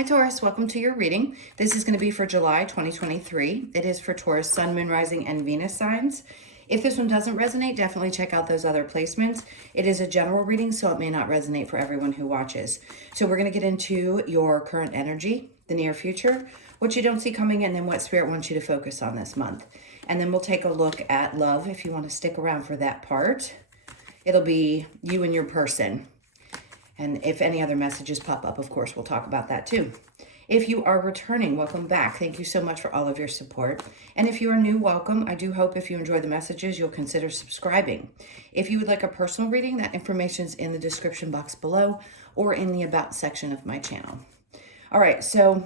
Hi Taurus, welcome to your reading. This is going to be for July 2023. It is for Taurus, Sun, Moon, Rising, and Venus signs. If this one doesn't resonate, definitely check out those other placements. It is a general reading, so it may not resonate for everyone who watches. So we're going to get into your current energy, the near future, what you don't see coming, and then what Spirit wants you to focus on this month. And then we'll take a look at love if you want to stick around for that part. It'll be you and your person. And if any other messages pop up, of course, we'll talk about that too. If you are returning, welcome back. Thank you so much for all of your support. And if you are new, welcome. I do hope if you enjoy the messages, you'll consider subscribing. If you would like a personal reading, that information is in the description box below or in the About section of my channel. All right, so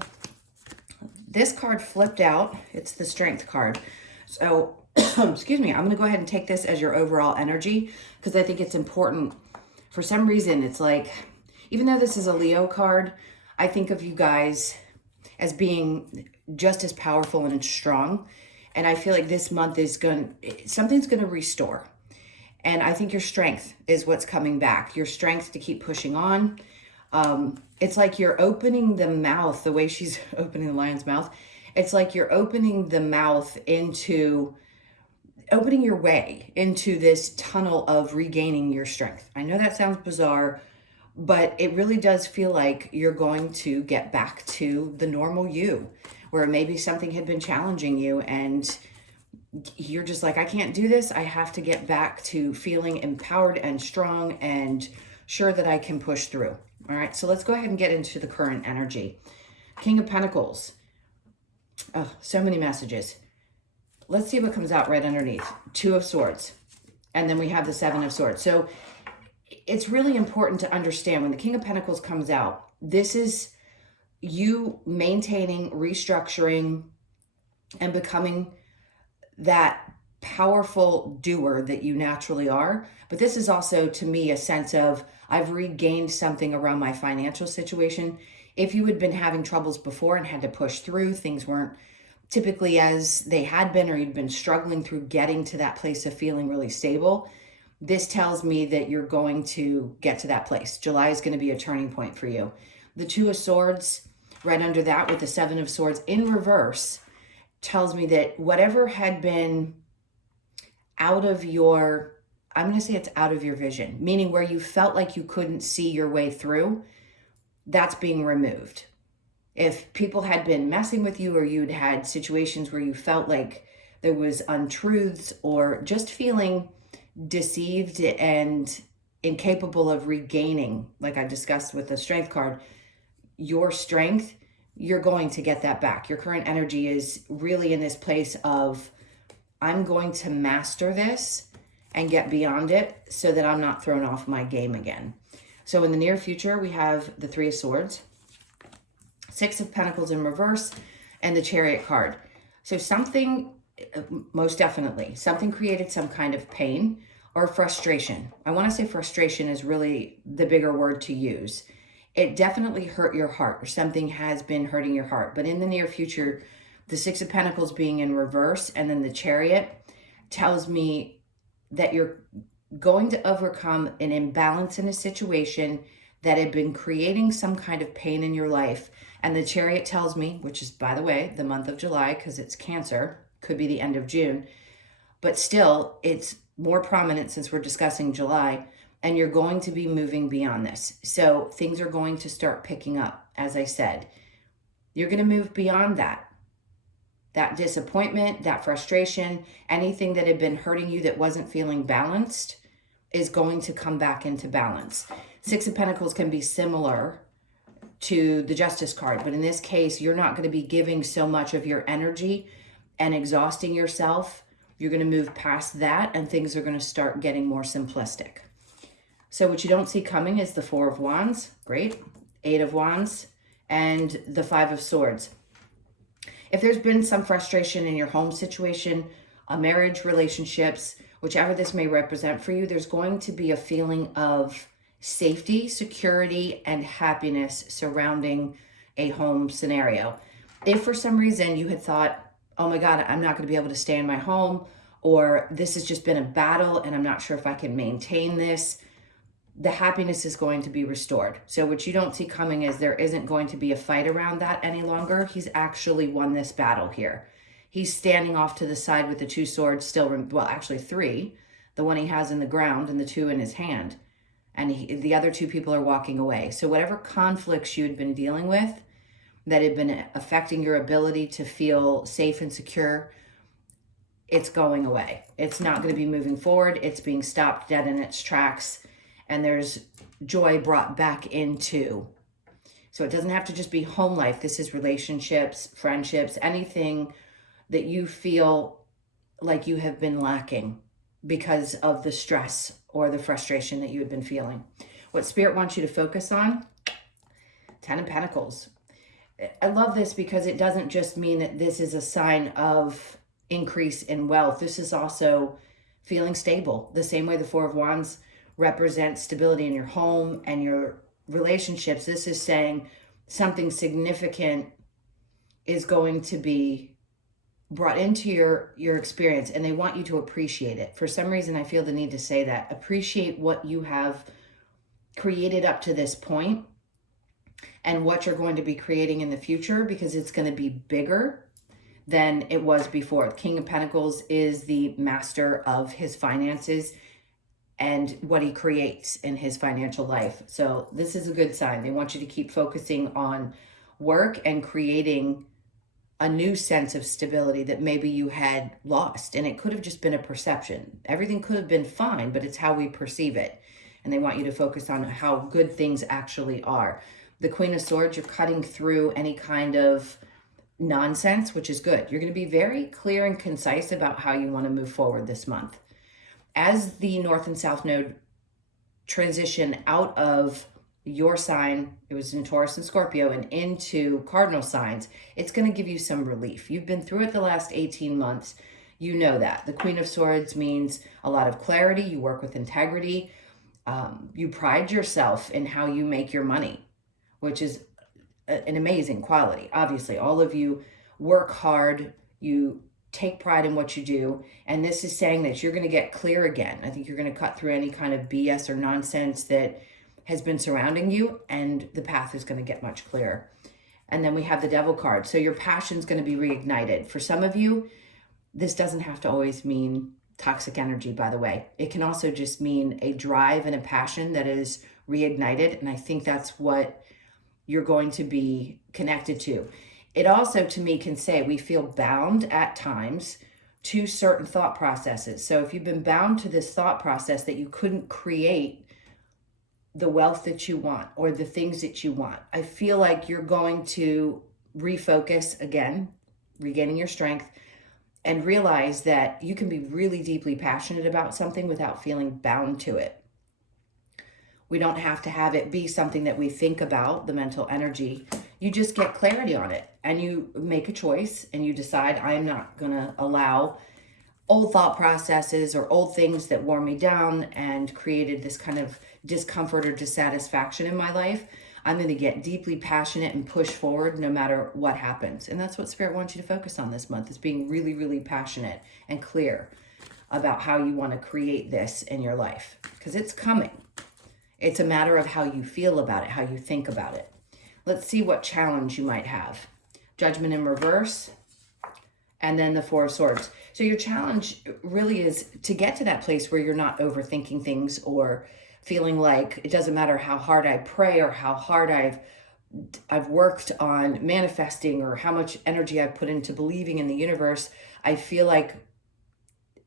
this card flipped out. It's the Strength card. So, excuse me, I'm going to go ahead and take this as your overall energy because I think it's important. For some reason, it's like, even though this is a Leo card, I think of you guys as being just as powerful and strong. And I feel like this month is something's going to restore. And I think your strength is what's coming back. Your strength to keep pushing on. It's like you're opening the mouth, the way she's opening the lion's mouth. It's like you're opening the mouth into opening your way into this tunnel of regaining your strength. I know that sounds bizarre, but it really does feel like you're going to get back to the normal you, where maybe something had been challenging you and you're just like, I can't do this. I have to get back to feeling empowered and strong and sure that I can push through. All right, so let's go ahead and get into the current energy. King of Pentacles. Oh, so many messages. Let's see what comes out right underneath. Two of Swords. And then we have the Seven of Swords. So it's really important to understand when the King of Pentacles comes out, this is you maintaining, restructuring, and becoming that powerful doer that you naturally are. But this is also, to me, a sense of I've regained something around my financial situation. If you had been having troubles before and had to push through, things weren't typically as they had been, or you'd been struggling through getting to that place of feeling really stable, this tells me that you're going to get to that place. July is going to be a turning point for you. The Two of Swords, right under that with the Seven of Swords in reverse, tells me that whatever had been out of your, I'm going to say it's out of your vision, meaning where you felt like you couldn't see your way through, that's being removed. If people had been messing with you or you'd had situations where you felt like there was untruths or just feeling deceived and incapable of regaining, like I discussed with the Strength card, your strength, you're going to get that back. Your current energy is really in this place of, I'm going to master this and get beyond it so that I'm not thrown off my game again. So in the near future, we have the Three of Swords, Six of Pentacles in reverse, and the Chariot card. So something, most definitely, something created some kind of pain or frustration. I want to say frustration is really the bigger word to use. It definitely hurt your heart, or something has been hurting your heart. But in the near future, the Six of Pentacles being in reverse and then the Chariot tells me that you're going to overcome an imbalance in a situation that had been creating some kind of pain in your life. And the Chariot tells me, which is, by the way, the month of July, because it's Cancer, could be the end of June, but still it's more prominent since we're discussing July, and you're going to be moving beyond this. So things are going to start picking up. As I said, you're going to move beyond that disappointment, that frustration, anything that had been hurting you that wasn't feeling balanced is going to come back into balance. Six of Pentacles can be similar to the Justice card, but in this case, you're not going to be giving so much of your energy and exhausting yourself. You're going to move past that and things are going to start getting more simplistic. So what you don't see coming is the Four of Wands, great, Eight of Wands, and the Five of Swords. If there's been some frustration in your home situation, a marriage, relationships, whichever this may represent for you, there's going to be a feeling of safety, security, and happiness surrounding a home scenario. If for some reason you had thought, oh my God, I'm not going to be able to stay in my home, or this has just been a battle and I'm not sure if I can maintain this, the happiness is going to be restored. So what you don't see coming is there isn't going to be a fight around that any longer. He's actually won this battle here. He's standing off to the side with the 2 swords still, well, actually 3, the one he has in the ground and the 2 in his hand. And the other 2 people are walking away. So whatever conflicts you had been dealing with that had been affecting your ability to feel safe and secure, it's going away. It's not going to be moving forward. It's being stopped dead in its tracks. And there's joy brought back into. So it doesn't have to just be home life. This is relationships, friendships, anything that you feel like you have been lacking because of the stress or the frustration that you had been feeling. What Spirit wants you to focus on, 10 of Pentacles. I love this because it doesn't just mean that this is a sign of increase in wealth. This is also feeling stable. The same way the 4 of Wands represents stability in your home and your relationships. This is saying something significant is going to be brought into your experience, and they want you to appreciate it. For some reason, I feel the need to say that. Appreciate what you have created up to this point and what you're going to be creating in the future, because it's going to be bigger than it was before. The King of Pentacles is the master of his finances and what he creates in his financial life. So this is a good sign. They want you to keep focusing on work and creating a new sense of stability that maybe you had lost. And it could have just been a perception. Everything could have been fine, but it's how we perceive it. And they want you to focus on how good things actually are. The Queen of Swords, you're cutting through any kind of nonsense, which is good. You're going to be very clear and concise about how you want to move forward this month. As the North and South Node transition out of your sign, it was in Taurus and Scorpio, and into cardinal signs, it's going to give you some relief. You've been through it the last 18 months. You know that. The Queen of Swords means a lot of clarity. You work with integrity. You pride yourself in how you make your money, which is an amazing quality. Obviously, all of you work hard. You take pride in what you do. And this is saying that you're going to get clear again. I think you're going to cut through any kind of BS or nonsense that has been surrounding you, and the path is going to get much clearer. And then we have the Devil card. So your passion's going to be reignited. For some of you, this doesn't have to always mean toxic energy, by the way. It can also just mean a drive and a passion that is reignited. And I think that's what you're going to be connected to. It also, to me, can say we feel bound at times to certain thought processes. So if you've been bound to this thought process that you couldn't create the wealth that you want or the things that you want, I feel like you're going to refocus again, regaining your strength, and realize that you can be really deeply passionate about something without feeling bound to it. We don't have to have it be something that we think about, the mental energy. You just get clarity on it and you make a choice and you decide, I am not going to allow old thought processes or old things that wore me down and created this kind of discomfort or dissatisfaction in my life. I'm going to get deeply passionate and push forward no matter what happens. And that's what Spirit wants you to focus on this month, is being really, really passionate and clear about how you want to create this in your life, because it's coming. It's a matter of how you feel about it, how you think about it. Let's see what challenge you might have. Judgment in reverse, and then the 4 of Swords. So your challenge really is to get to that place where you're not overthinking things or feeling like it doesn't matter how hard I pray or how hard I've worked on manifesting or how much energy I've put into believing in the universe. I feel like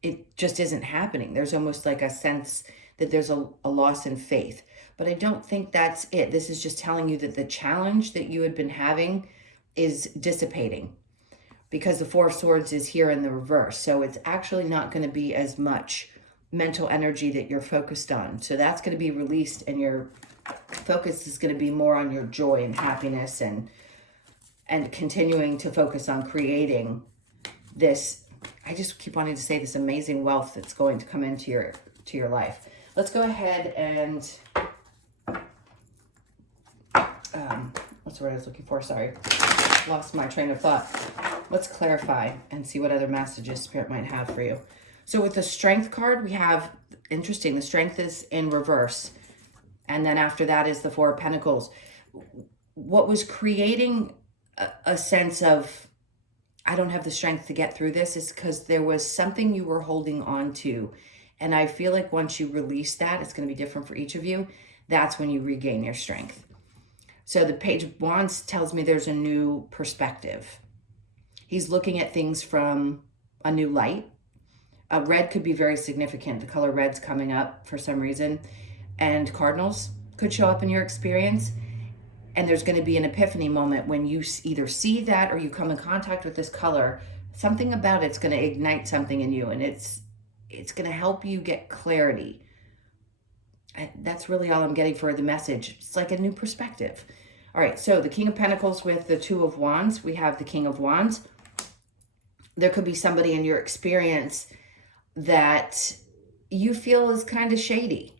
it just isn't happening. There's almost like a sense that there's a loss in faith. But I don't think that's it. This is just telling you that the challenge that you had been having is dissipating, because the 4 of Swords is here in the reverse. So it's actually not going to be as much mental energy that you're focused on. So that's going to be released, and your focus is going to be more on your joy and happiness and continuing to focus on creating this. I just keep wanting to say this amazing wealth that's going to come into your life. Let's go ahead and what's the word I was looking for? Sorry, lost my train of thought. Let's clarify and see what other messages Spirit might have for you. So with the Strength card, we have, interesting, the Strength is in reverse. And then after that is the Four of Pentacles. What was creating a sense of, I don't have the strength to get through this, is because there was something you were holding on to. And I feel like once you release that, it's going to be different for each of you. That's when you regain your strength. So the Page of Wands tells me there's a new perspective. He's looking at things from a new light. Red could be very significant. The color red's coming up for some reason. And cardinals could show up in your experience. And there's going to be an epiphany moment when you either see that or you come in contact with this color. Something about it's going to ignite something in you, and it's going to help you get clarity. That's really all I'm getting for the message. It's like a new perspective. All right, so the King of Pentacles with the Two of Wands. We have the King of Wands. There could be somebody in your experience that you feel is kind of shady.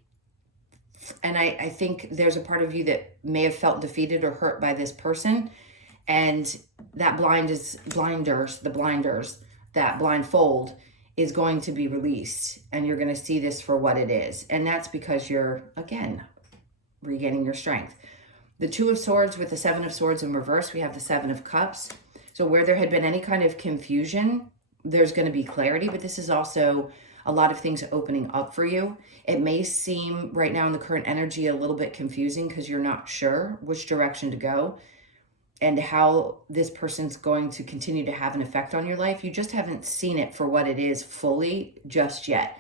And I think there's a part of you that may have felt defeated or hurt by this person. And that blinders, that blindfold is going to be released. And you're going to see this for what it is. And that's because you're, again, regaining your strength. The Two of Swords with the Seven of Swords in reverse, we have the Seven of Cups. So where there had been any kind of confusion, there's going to be clarity. But this is also a lot of things opening up for you. It may seem right now in the current energy a little bit confusing because you're not sure which direction to go and how this person's going to continue to have an effect on your life. You just haven't seen it for what it is fully just yet.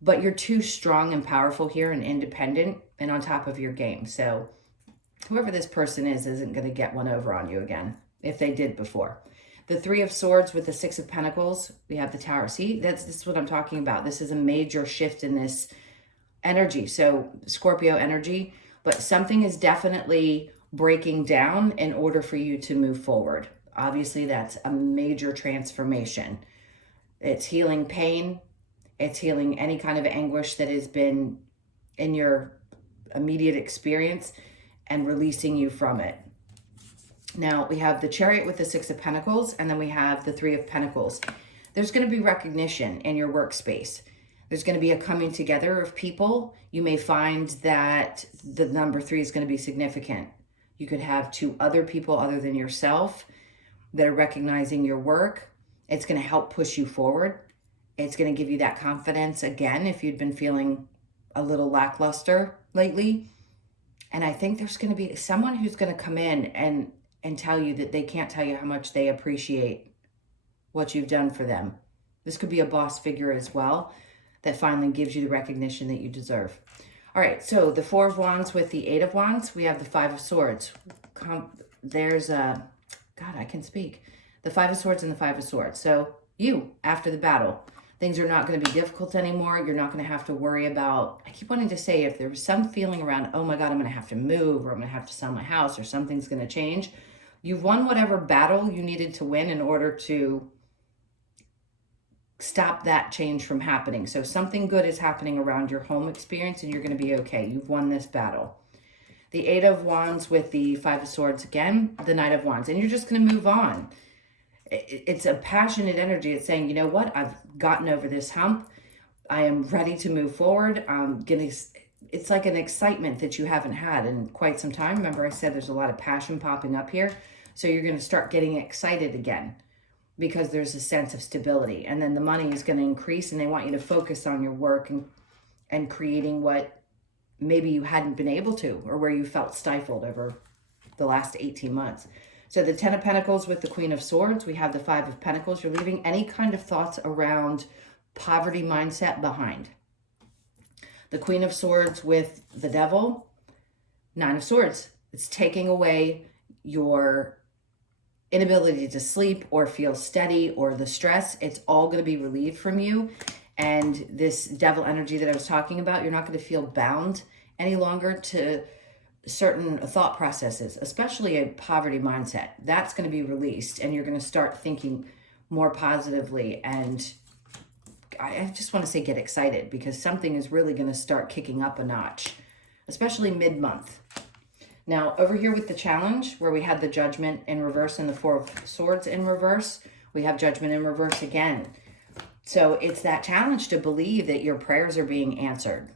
But you're too strong and powerful here and independent and on top of your game. So whoever this person is isn't going to get one over on you again if they did before. The Three of Swords with the Six of Pentacles, we have the Tower. See, this is what I'm talking about. This is a major shift in this energy. So Scorpio energy, but something is definitely breaking down in order for you to move forward. Obviously, that's a major transformation. It's healing pain. It's healing any kind of anguish that has been in your immediate experience and releasing you from it. Now, we have the Chariot with the Six of Pentacles, and then we have the Three of Pentacles. There's going to be recognition in your workspace. There's going to be a coming together of people. You may find that the number 3 is going to be significant. You could have 2 other people other than yourself that are recognizing your work. It's going to help push you forward. It's going to give you that confidence again if you'd been feeling a little lackluster lately. And I think there's going to be someone who's going to come in and tell you that they can't tell you how much they appreciate what you've done for them. This could be a boss figure as well that finally gives you the recognition that you deserve. All right, so the Four of Wands with the Eight of Wands, we have the Five of Swords. There's a, God, I can speak. The Five of Swords and the Five of Swords. So you, after the battle, things are not going to be difficult anymore. You're not going to have to worry about, I keep wanting to say, if there was some feeling around, oh my God, I'm going to have to move, or I'm going to have to sell my house, or something's going to change. You've won whatever battle you needed to win in order to stop that change from happening. So something good is happening around your home experience and you're going to be okay. You've won this battle. The Eight of Wands with the Five of Swords again, the Knight of Wands, and you're just going to move on. It's a passionate energy. It's saying, you know what? I've gotten over this hump. I am ready to move forward. It's like an excitement that you haven't had in quite some time. Remember I said there's a lot of passion popping up here. So you're going to start getting excited again because there's a sense of stability. And then the money is going to increase and they want you to focus on your work and creating what maybe you hadn't been able to, or where you felt stifled over the last 18 months. So the Ten of Pentacles with the Queen of Swords, we have the Five of Pentacles. You're leaving any kind of thoughts around poverty mindset behind. The Queen of Swords with the Devil, Nine of Swords. It's taking away your inability to sleep or feel steady or the stress. It's all going to be relieved from you. And this devil energy that I was talking about, you're not going to feel bound any longer to certain thought processes, especially a poverty mindset. That's going to be released and you're going to start thinking more positively. And I just want to say get excited because something is really going to start kicking up a notch, especially mid-month. Now, over here with the challenge, where we had the Judgment in reverse and the Four of Swords in reverse, we have Judgment in reverse again. So it's that challenge to believe that your prayers are being answered.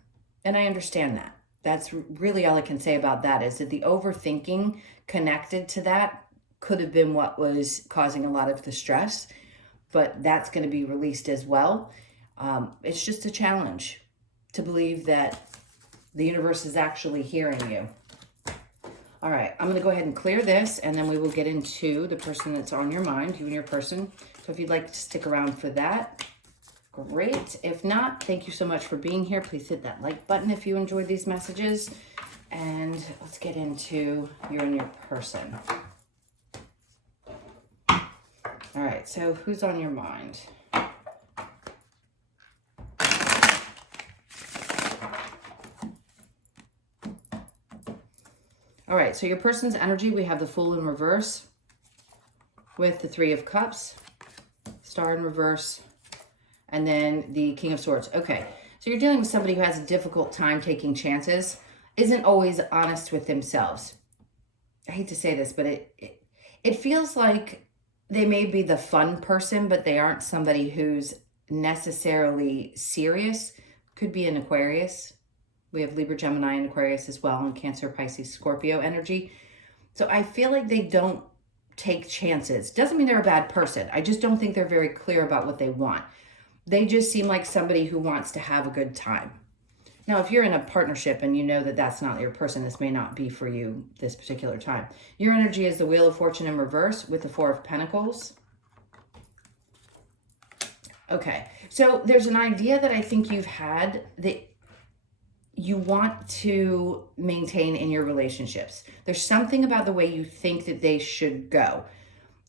And I understand that. That's really all I can say about that, is that the overthinking connected to that could have been what was causing a lot of the stress, but that's going to be released as well. It's just a challenge to believe that the universe is actually hearing you. All right, I'm going to go ahead and clear this, and then we will get into the person that's on your mind, you and your person. So if you'd like to stick around for that, great. If not, thank you so much for being here. Please hit that like button if you enjoyed these messages. And let's get into you and your person. All right, so who's on your mind? All right, so your person's energy, we have the Fool in reverse with the Three of Cups, Star in reverse, and then the King of Swords. Okay, so you're dealing with somebody who has a difficult time taking chances, isn't always honest with themselves. I hate to say this, but it feels like they may be the fun person, but they aren't somebody who's necessarily serious. Could be an Aquarius. We have Libra, Gemini, and Aquarius as well, and Cancer, Pisces, Scorpio energy. So I feel like they don't take chances. Doesn't mean they're a bad person. I just don't think they're very clear about what they want. They just seem like somebody who wants to have a good time. Now, if you're in a partnership and you know that that's not your person, this may not be for you this particular time. Your energy is the Wheel of Fortune in reverse with the Four of Pentacles. Okay, so there's an idea that I think you've had that you want to maintain in your relationships. There's something about the way you think that they should go.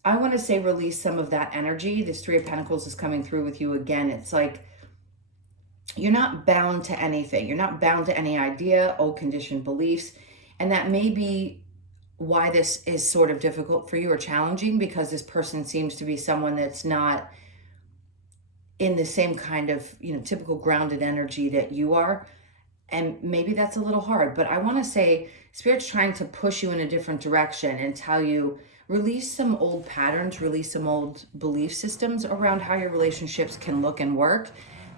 I want to say release some of that energy. This Three of Pentacles is coming through with you again. It's like you're not bound to anything. You're not bound to any idea, old conditioned beliefs. And that may be why this is sort of difficult for you or challenging, because this person seems to be someone that's not in the same kind of, typical grounded energy that you are. And maybe that's a little hard, but I want to say Spirit's trying to push you in a different direction and tell you, release some old patterns, release some old belief systems around how your relationships can look and work.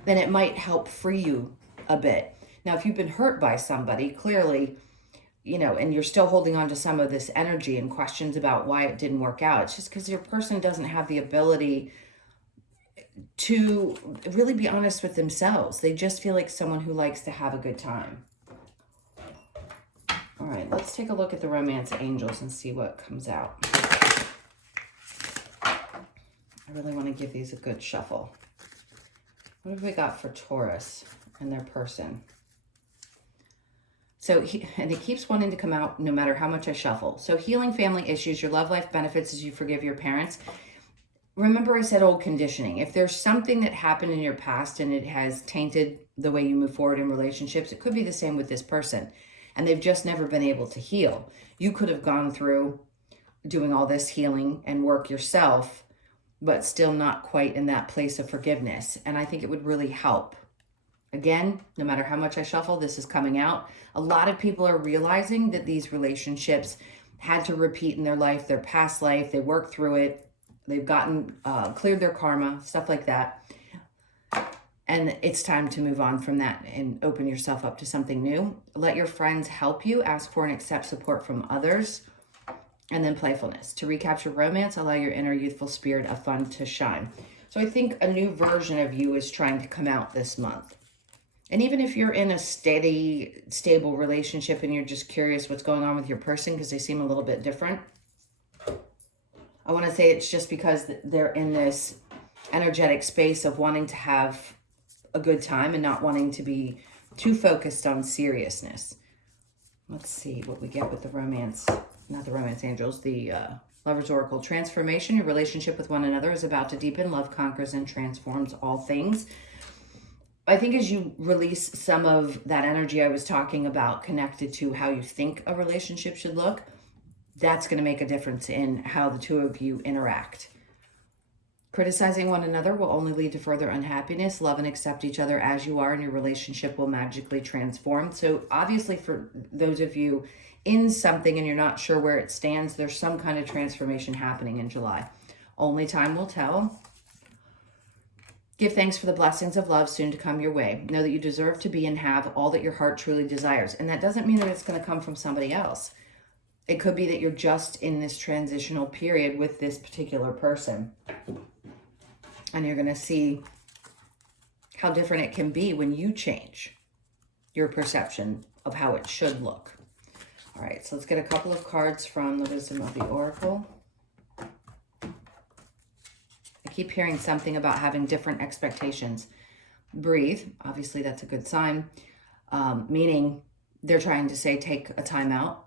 Then it might help free you a bit. Now, if you've been hurt by somebody, clearly, and you're still holding on to some of this energy and questions about why it didn't work out, it's just because your person doesn't have the ability to really be honest with themselves. They just feel like someone who likes to have a good time. All right, let's take a look at the romance angels and see what comes out. I really want to give these a good shuffle. What have we got for Taurus and their person? So, and it keeps wanting to come out no matter how much I shuffle. So healing family issues, your love life benefits as you forgive your parents. Remember I said old conditioning. If there's something that happened in your past and it has tainted the way you move forward in relationships, it could be the same with this person. And they've just never been able to heal. You could have gone through doing all this healing and work yourself, but still not quite in that place of forgiveness. And I think it would really help. Again, no matter how much I shuffle, this is coming out. A lot of people are realizing that these relationships had to repeat in their life, their past life. They worked through it. They've gotten, cleared their karma, stuff like that. And it's time to move on from that and open yourself up to something new. Let your friends help you. Ask for and accept support from others. And then playfulness. To recapture romance, allow your inner youthful spirit of fun to shine. So I think a new version of you is trying to come out this month. And even if you're in a steady, stable relationship and you're just curious what's going on with your person because they seem a little bit different, I want to say it's just because they're in this energetic space of wanting to have a good time and not wanting to be too focused on seriousness. Let's see what we get with the romance, not the romance angels, the Lover's Oracle. Transformation, your relationship with one another is about to deepen. Love conquers and transforms all things. I think as you release some of that energy I was talking about connected to how you think a relationship should look, that's going to make a difference in how the two of you interact. Criticizing one another will only lead to further unhappiness. Love and accept each other as you are, and your relationship will magically transform. So obviously for those of you in something and you're not sure where it stands, there's some kind of transformation happening in July. Only time will tell. Give thanks for the blessings of love soon to come your way. Know that you deserve to be and have all that your heart truly desires. And that doesn't mean that it's going to come from somebody else. It could be that you're just in this transitional period with this particular person. And you're going to see how different it can be when you change your perception of how it should look. All right, so let's get a couple of cards from the Wisdom of the Oracle. I keep hearing something about having different expectations. Breathe. Obviously, that's a good sign. Meaning they're trying to say take a time out.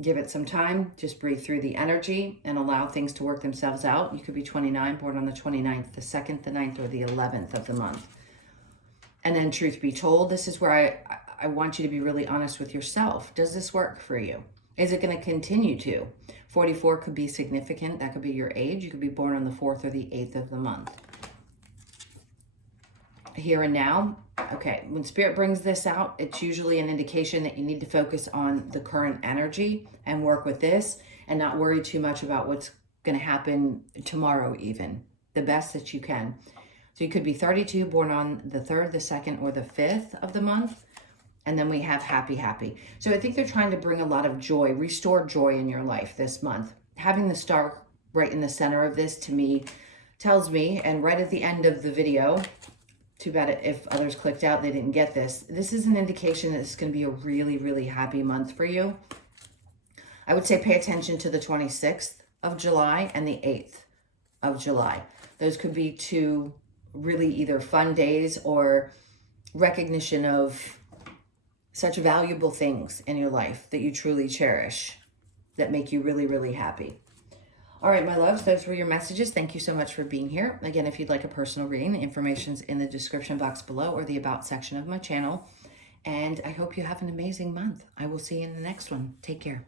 Give it some time. Just breathe through the energy and allow things to work themselves out. You could be 29, born on the 29th, the 2nd, the 9th, or the 11th of the month. And then truth be told, this is where I want you to be really honest with yourself. Does this work for you? Is it going to continue to? 44 could be significant. That could be your age. You could be born on the 4th or the 8th of the month. Here and now. Okay, when Spirit brings this out, it's usually an indication that you need to focus on the current energy and work with this and not worry too much about what's going to happen tomorrow even. The best that you can. So you could be 32, born on the 3rd, the 2nd, or the 5th of the month. And then we have happy, happy. So I think they're trying to bring a lot of joy, restore joy in your life this month. Having the star right in the center of this, to me, tells me, and right at the end of the video, too bad if others clicked out, they didn't get this. This is an indication that it's going to be a really, really happy month for you. I would say pay attention to the 26th of July and the 8th of July. Those could be two really either fun days or recognition of such valuable things in your life that you truly cherish, that make you really, really happy. All right, my loves, those were your messages. Thank you so much for being here. Again, if you'd like a personal reading, the information's in the description box below or the About section of my channel. And I hope you have an amazing month. I will see you in the next one. Take care.